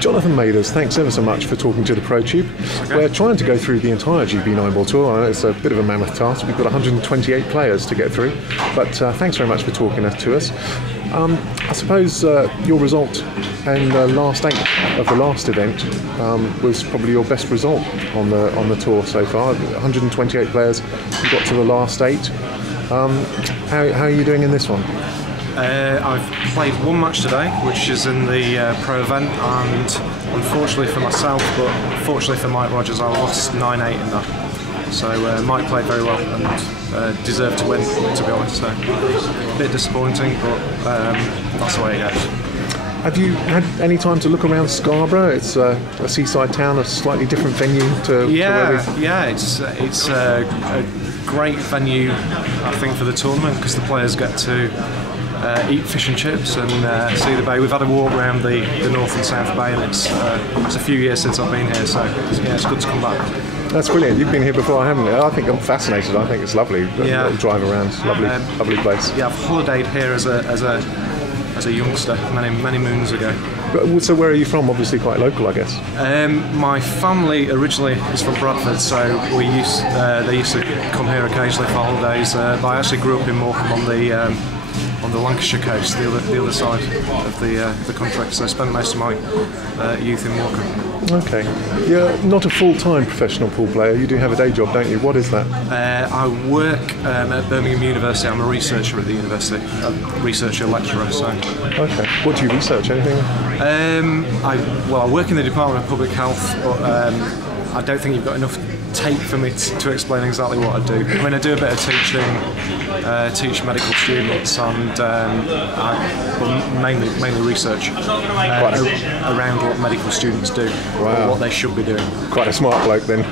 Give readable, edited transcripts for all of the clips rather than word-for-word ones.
Jonathan Mathers, thanks ever so much for talking to the ProTube. Okay. We're trying to go through the entire GB9 World Tour. I know it's a bit of a mammoth task. We've got 128 players to get through, but thanks very much for talking to us. I suppose your result and last 8 of the last event was probably your best result on the tour so far. 128 players, you got to the last 8. How are you doing in this one? I've played one match today, which is in the pro event, and unfortunately for myself, but fortunately for Mike Rogers, I lost 9-8 in that. So Mike played very well and deserved to win, to be honest. So a bit disappointing, but that's the way it goes. Have you had any time to look around Scarborough? It's a seaside town, a slightly different venue to it's a great venue, I think, for the tournament, because the players get to eat fish and chips and see the bay. We've had a walk around the North and South Bay, and it's a few years since I've been here, so it's good to come back. That's brilliant. You've been here before, haven't you? I think I'm fascinated. I think it's lovely. Little drive around, lovely place. Yeah, I've holidayed here as a youngster many moons ago. So where are you from? Obviously quite local, I guess. My family originally is from Bradford, so they used to come here occasionally for holidays. But I actually grew up in Morecambe on the Lancashire coast, the other side of the country. So I spent most of my youth in Morecambe. Okay. You're not a full-time professional pool player. You do have a day job, don't you? What is that? I work at Birmingham University. I'm a researcher at the university, a researcher lecturer. So. Okay. What do you research? Anything? I work in the Department of Public Health, but I don't think you've got enough tape for me to explain exactly what I do. I mean, I do a bit of teaching, teach medical students, and mainly research around what medical students do, or what they should be doing. Quite a smart bloke then.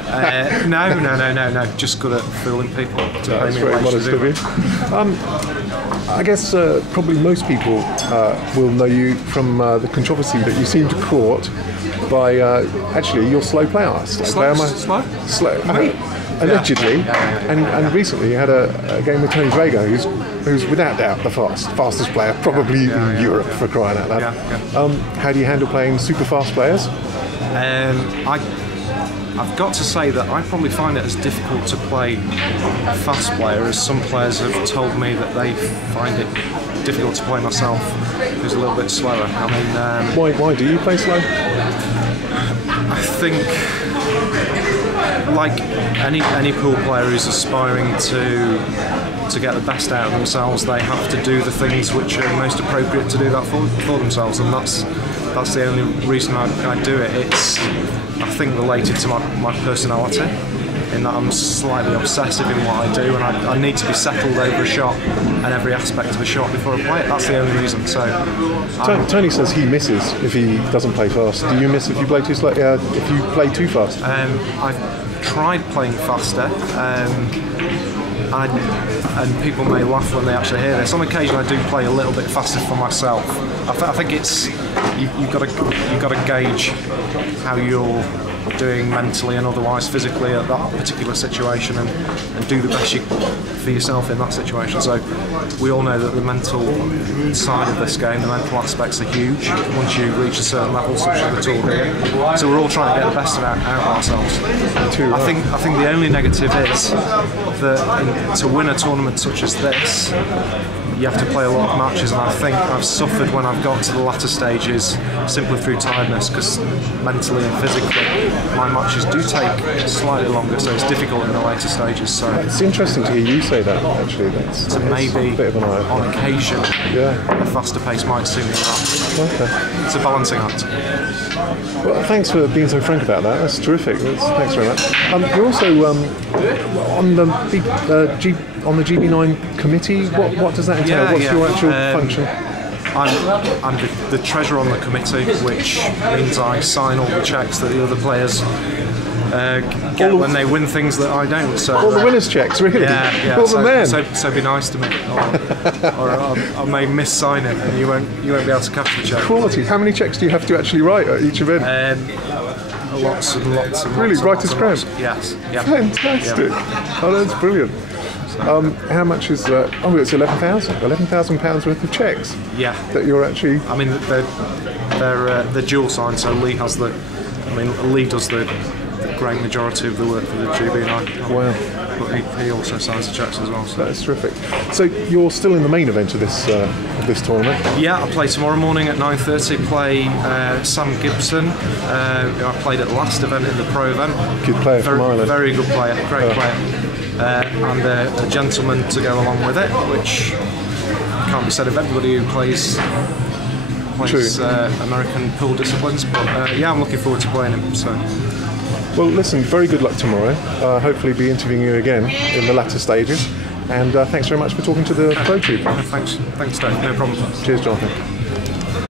No. Just good at fooling people. That's very modest of you. I guess probably most people will know you from the controversy that you seem to court by actually your slow play arts. Slow? Allegedly. And recently you had a game with Tony Drago, who's without doubt the fastest player, probably in Europe, for crying out loud. How do you handle playing super fast players? I've got to say that I probably find it as difficult to play a fast player as some players have told me that they find it difficult to play myself, who's a little bit slower. I mean, why do you play slow? I think, like any pool player who's aspiring to get the best out of themselves, they have to do the things which are most appropriate to do that for themselves, and that's the only reason I do it. It's, I think, related to my personality, in that I'm slightly obsessive in what I do, and I need to be settled over a shot and every aspect of a shot before I play it. That's the only reason. So Tony says he misses if he doesn't play fast. Do you miss if you play too slow? If you play too fast? I've tried playing faster. And people may laugh when they actually hear this. On occasion, I do play a little bit faster for myself. I think it's you've got to gauge how you're doing mentally and otherwise physically at that particular situation, and do the best you for yourself in that situation. So we all know that the mental side of this game, the mental aspects, are huge once you reach a certain level, such as the tour here. So we're all trying to get the best out of ourselves. I think the only negative is that to win a tournament such as this, you have to play a lot of matches, and I think I've suffered when I've got to the latter stages simply through tiredness, because mentally and physically my matches do take slightly longer, so it's difficult in the later stages. So it's interesting to hear you say that, actually. So maybe a bit of on occasion a faster pace might suit me that. Okay. It's a balancing act. Well, thanks for being so frank about that. That's terrific. Thanks very much. You're also on the GB9 committee. What does that entail? What's your actual function? I'm the treasurer on the committee, which means I sign all the checks that the other players get when they win things that I don't. So all the winners' checks, really? Yeah. All the men. So be nice to me, or I may miss-sign it, and you won't be able to cash the check. Quality. How many checks do you have to actually write at each event? Lots and lots. Really, writer's cramp? Yes. Yeah. Fantastic. Yeah. Oh, that's brilliant. How much is it's £11,000 worth of checks? Yeah. That you're actually. I mean, they're dual signed. So Lee does the great majority of the work for the GB9. Wow. But he also signs the checks as well. So. That's terrific. So you're still in the main event of this tournament? Yeah, I play tomorrow morning at 9:30. Play Sam Gibson. I played at the last event in the pro event. Good player from Ireland. Very good player, great player. And a gentleman to go along with it, which can't be said of everybody who plays American pool disciplines. But yeah, I'm looking forward to playing him. So. Well, listen, very good luck tomorrow. Hopefully be interviewing you again in the latter stages. And thanks very much for talking to the ProTube. Thanks Dave, no problem. Cheers, Jonathan.